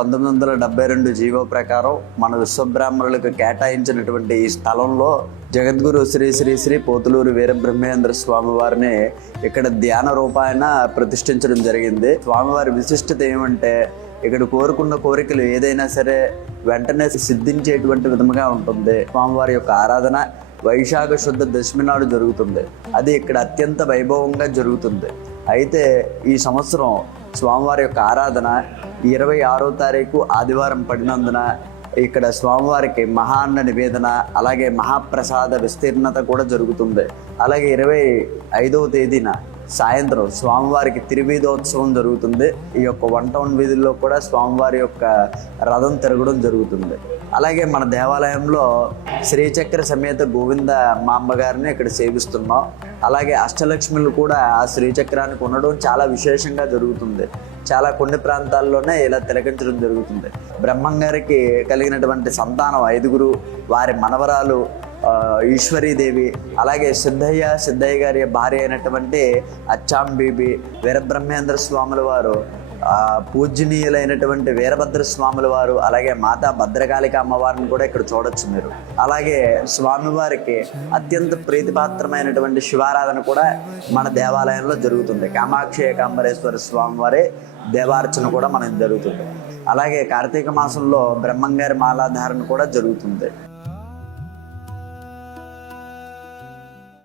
1972 GO ప్రకారం మన విశ్వబ్రాహ్మణులకు కేటాయించినటువంటి ఈ స్థలంలో జగద్గురు శ్రీ శ్రీ శ్రీ పోతులూరు వీరబ్రహ్మేంద్ర స్వామి వారిని ఇక్కడ ధ్యాన రూపాయన ప్రతిష్ఠించడం జరిగింది. స్వామివారి విశిష్టత ఏమంటే ఇక్కడ కోరుకున్న కోరికలు ఏదైనా సరే వెంటనే సిద్ధించేటువంటి విధముగా ఉంటుంది. స్వామివారి యొక్క ఆరాధన వైశాఖ శుద్ధ దశమి నాడు జరుగుతుంది. అది ఇక్కడ అత్యంత వైభవంగా జరుగుతుంది. అయితే ఈ సంవత్సరం స్వామివారి యొక్క ఆరాధన 26వ తారీఖు ఆదివారం పడినందున ఇక్కడ స్వామివారికి మహాన్న నివేదన అలాగే మహాప్రసాద విస్తీర్ణత కూడా జరుగుతుంది. అలాగే 25వ తేదీన సాయంత్రం స్వామివారికి తిరువీధోత్సవం జరుగుతుంది. ఈ యొక్క 1 టౌన్ వీధుల్లో కూడా స్వామివారి యొక్క రథం తిరగడం జరుగుతుంది. అలాగే మన దేవాలయంలో శ్రీచక్ర సమేత గోవింద మాంబ గారిని ఇక్కడ సేవిస్తున్నాం. అలాగే అష్టలక్ష్మిలు కూడా ఆ శ్రీచక్రానికి ఉండడం చాలా విశేషంగా జరుగుతుంది. చాలా కొన్ని ప్రాంతాల్లోనే ఇలా తిలకించడం జరుగుతుంది. బ్రహ్మంగారికి కలిగినటువంటి సంతానం 5గురు, వారి మనవరాలు ఈశ్వరీదేవి, అలాగే సిద్ధయ్య గారి భార్య అయినటువంటి అచ్చాంబీబి, వీరబ్రహ్మేంద్ర స్వాముల వారు, పూజనీయులైనటువంటి వీరభద్ర స్వాముల వారు, అలాగే మాతా భద్రకాళిక అమ్మవారిని కూడా ఇక్కడ చూడొచ్చు మీరు. అలాగే స్వామివారికి అత్యంత ప్రీతిపాత్రమైనటువంటి శివారాధన కూడా మన దేవాలయంలో జరుగుతుంది. కామాక్షి ఏకాంబరేశ్వర స్వామివారి దేవార్చన కూడా మనకు జరుగుతుంది. అలాగే కార్తీక మాసంలో బ్రహ్మంగారి మాలాధారణ కూడా జరుగుతుంది.